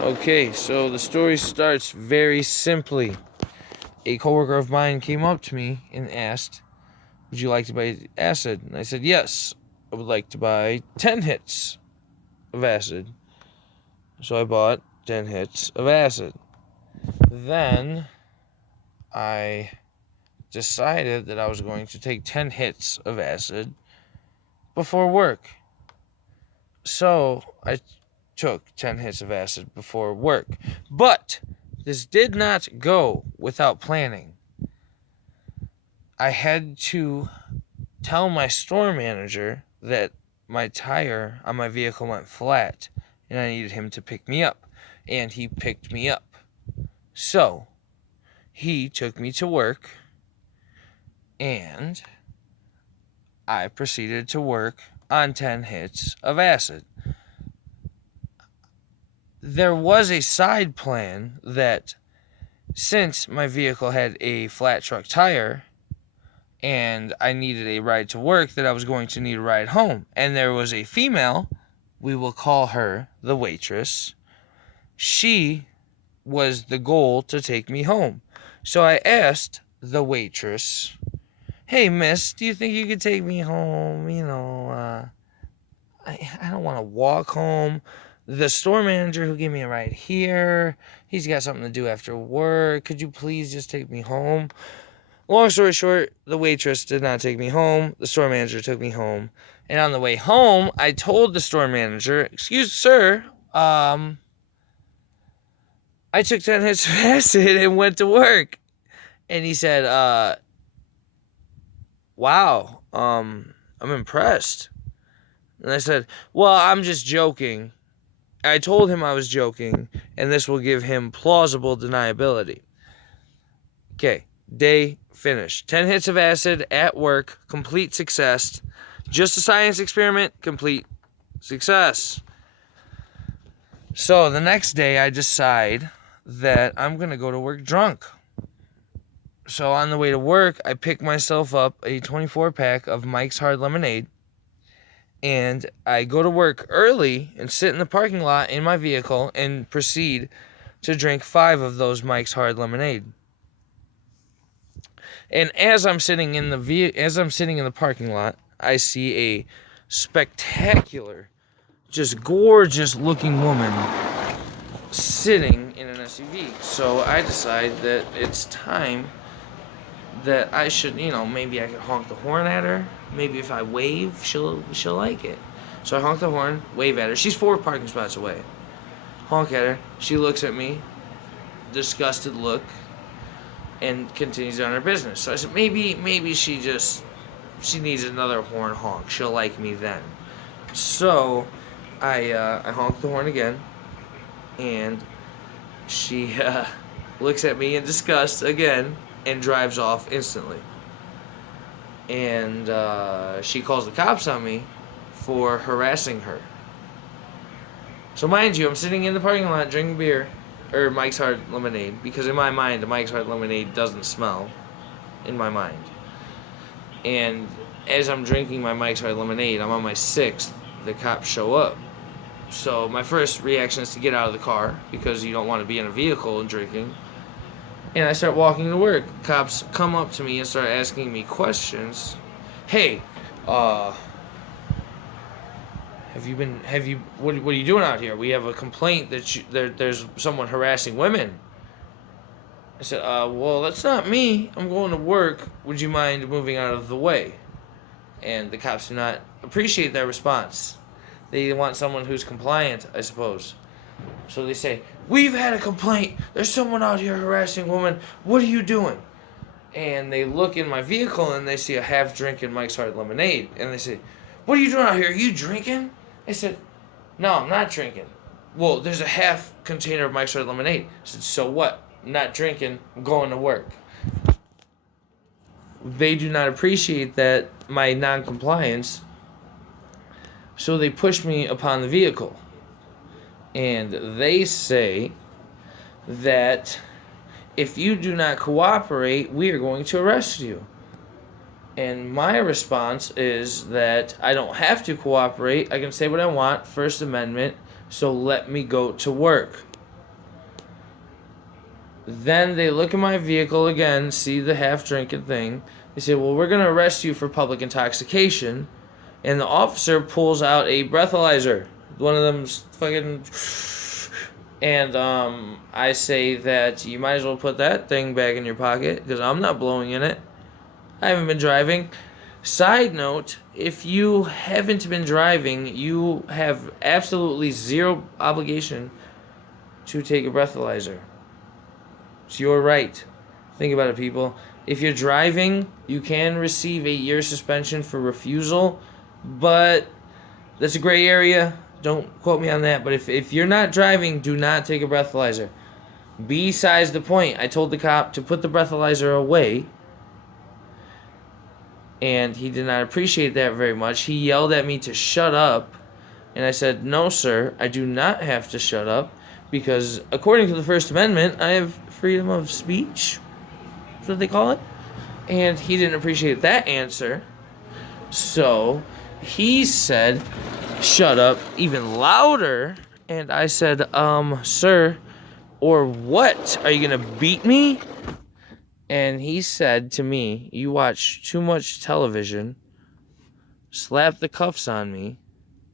Okay, so the story starts very simply. A coworker of mine came up to me and asked, "Would you like to buy acid?" And I said, "Yes, I would like to buy 10 hits of acid." So I bought 10 hits of acid. Then I decided that I was going to take 10 hits of acid before work. So I took 10 hits of acid before work. But this did not go without planning. I had to tell my store manager that my tire on my vehicle went flat and I needed him to pick me up. And he picked me up. So he took me to work and I proceeded to work on 10 hits of acid. There was a side plan that since my vehicle had a flat truck tire and I needed a ride to work, that I was going to need a ride home. And there was a female, we will call her the waitress. She was the goal to take me home. So I asked the waitress, "Hey, miss, do you think you could take me home? I don't want to walk home. The store manager who gave me a ride here, he's got something to do after work. Could you please just take me home?" Long story short, the waitress did not take me home. The store manager took me home. And on the way home, I told the store manager, "Excuse, sir, I took 10 hits of acid and went to work." And he said, "Wow, I'm impressed." And I said, "Well, I'm just joking." I told him I was joking, and this will give him plausible deniability. Okay, day finished. 10 hits of acid at work, complete success. Just a science experiment, complete success. So the next day, I decide that I'm going to go to work drunk. So on the way to work, I pick myself up a 24-pack of Mike's Hard Lemonade. And I go to work early and sit in the parking lot in my vehicle and proceed to drink 5 of those Mike's Hard Lemonade. And as I'm sitting in the parking lot, I see a spectacular, just gorgeous looking woman sitting in an SUV. So I decide that it's time that I should, maybe I could honk the horn at her. Maybe if I wave, she'll like it. So I honk the horn, wave at her. She's 4 parking spots away. Honk at her. She looks at me, disgusted look, and continues on her business. So I said, maybe she needs another horn honk. She'll like me then. So I honk the horn again, and she looks at me in disgust again and drives off instantly. And she calls the cops on me for harassing her. So mind you, I'm sitting in the parking lot drinking beer, or Mike's Hard Lemonade, because in my mind, the Mike's Hard Lemonade doesn't smell, in my mind. And as I'm drinking my Mike's Hard Lemonade, I'm on my 6th, the cops show up. So my first reaction is to get out of the car, because you don't want to be in a vehicle and drinking. And I start walking to work. Cops come up to me and start asking me questions. "Hey, what are you doing out here? We have a complaint that there's someone harassing women." I said, "Well, that's not me. I'm going to work. Would you mind moving out of the way?" And the cops do not appreciate that response. They want someone who's compliant, I suppose. So they say, "We've had a complaint. There's someone out here harassing women. What are you doing?" And they look in my vehicle and they see a half-drinking Mike's Hard Lemonade. And they say, "What are you doing out here? Are you drinking?" I said, "No, I'm not drinking." "Well, there's a half container of Mike's Hard Lemonade." I said, "So what? I'm not drinking. I'm going to work." They do not appreciate that, my non-compliance. So they push me upon the vehicle. And they say that if you do not cooperate, we are going to arrest you. And my response is that I don't have to cooperate. I can say what I want, First Amendment, so let me go to work. Then they look at my vehicle again, see the half-drinking thing. They say, well, we're going to arrest you for public intoxication. And the officer pulls out a breathalyzer. One of them's fucking... And I say that you might as well put that thing back in your pocket because I'm not blowing in it. I haven't been driving. Side note, if you haven't been driving, you have absolutely zero obligation to take a breathalyzer. It's your right. Think about it, people. If you're driving, you can receive a year suspension for refusal, but that's a gray area. Don't quote me on that, but if you're not driving, do not take a breathalyzer. Besides the point, I told the cop to put the breathalyzer away, and he did not appreciate that very much. He yelled at me to shut up, and I said, no, sir, I do not have to shut up, because according to the First Amendment, I have freedom of speech. That's what they call it. And he didn't appreciate that answer, so he said, shut up, even louder. And I said, sir, or what? Are you gonna beat me? And he said to me, you watch too much television, slapped the cuffs on me,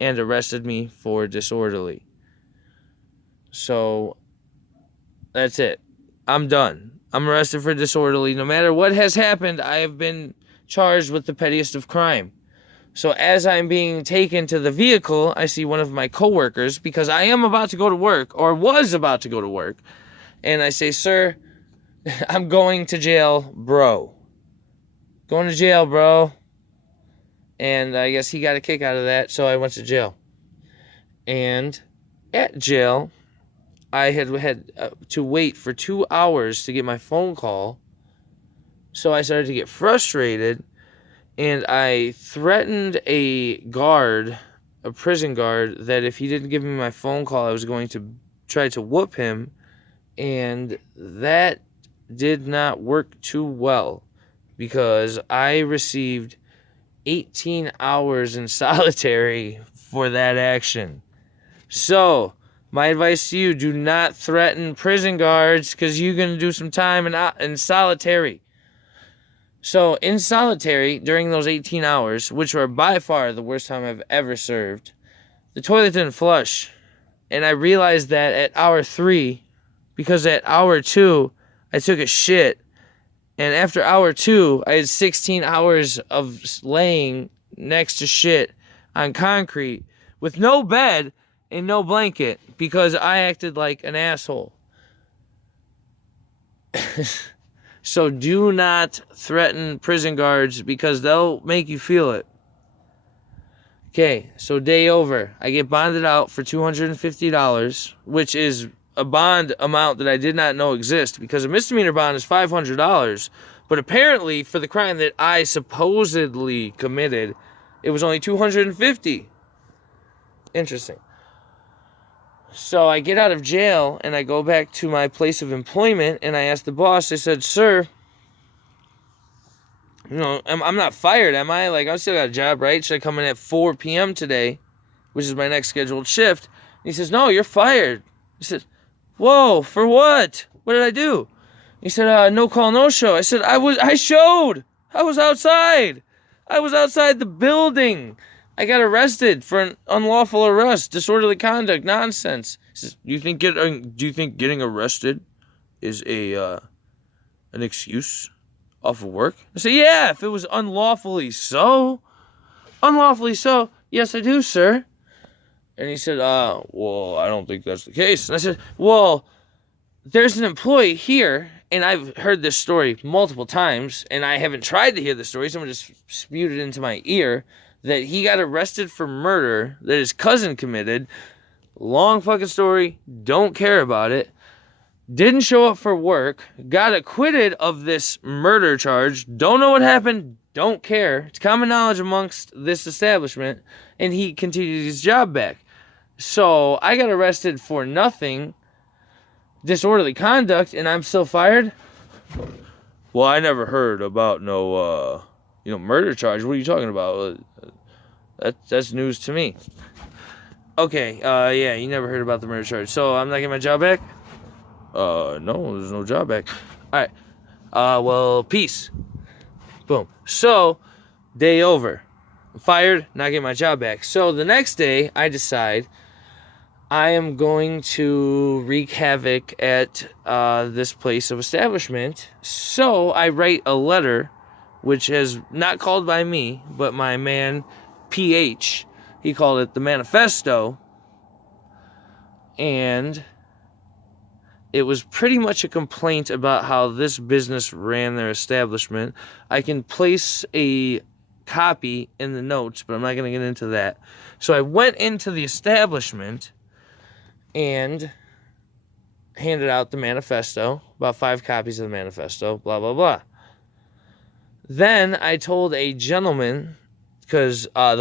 and arrested me for disorderly. So, that's it. I'm done. I'm arrested for disorderly. No matter what has happened, I have been charged with the pettiest of crime. So as I'm being taken to the vehicle, I see one of my coworkers, because I am about to go to work, or was about to go to work, and I say, sir, I'm going to jail, bro. Going to jail, bro. And I guess he got a kick out of that, so I went to jail. And at jail, I had to wait for 2 hours to get my phone call, so I started to get frustrated. And I threatened a prison guard, that if he didn't give me my phone call, I was going to try to whoop him. And that did not work too well, because I received 18 hours in solitary for that action. So, my advice to you, do not threaten prison guards, because you're going to do some time in solitary. So, in solitary, during those 18 hours, which were by far the worst time I've ever served, the toilet didn't flush. And I realized that at hour 3, because at hour 2, I took a shit. And after hour 2, I had 16 hours of laying next to shit on concrete with no bed and no blanket, because I acted like an asshole. So do not threaten prison guards, because they'll make you feel it. Okay, so day over. I get bonded out for $250, which is a bond amount that I did not know exist, because a misdemeanor bond is $500. But apparently, for the crime that I supposedly committed, it was only $250. Interesting. So I get out of jail, and I go back to my place of employment, and I asked the boss, I said, sir, I'm not fired, am I? Like, I still got a job, right? Should I come in at 4 p.m. today, which is my next scheduled shift? And he says, no, you're fired. He said, whoa, for what? What did I do? He said, no call, no show. I said, I showed. I was outside. I was outside the building. I got arrested for an unlawful arrest, disorderly conduct, nonsense. He says, do you think getting arrested is an excuse off of work? I said, yeah, if it was unlawfully so. Unlawfully so? Yes, I do, sir. And he said, well, I don't think that's the case. And I said, well, there's an employee here, and I've heard this story multiple times, and I haven't tried to hear the story. Someone just spewed it into my ear, that he got arrested for murder that his cousin committed. Long fucking story. Don't care about it. Didn't show up for work. Got acquitted of this murder charge. Don't know what happened. Don't care. It's common knowledge amongst this establishment. And he continued his job back. So I got arrested for nothing. Disorderly conduct. And I'm still fired? Well, I never heard about no murder charge. What are you talking about? That's news to me. Okay, yeah, you never heard about the murder charge. So I'm not getting my job back? No, there's no job back. All right. Well, peace. Boom. So, day over. Fired, not getting my job back. So the next day, I decide I am going to wreak havoc at this place of establishment. So I write a letter, which is not called by me, but my man PH. He called it the manifesto. And it was pretty much a complaint about how this business ran their establishment. I can place a copy in the notes, but I'm not going to get into that. So I went into the establishment and handed out the manifesto, about 5 copies of the manifesto, blah, blah, blah. Then I told a gentleman, because the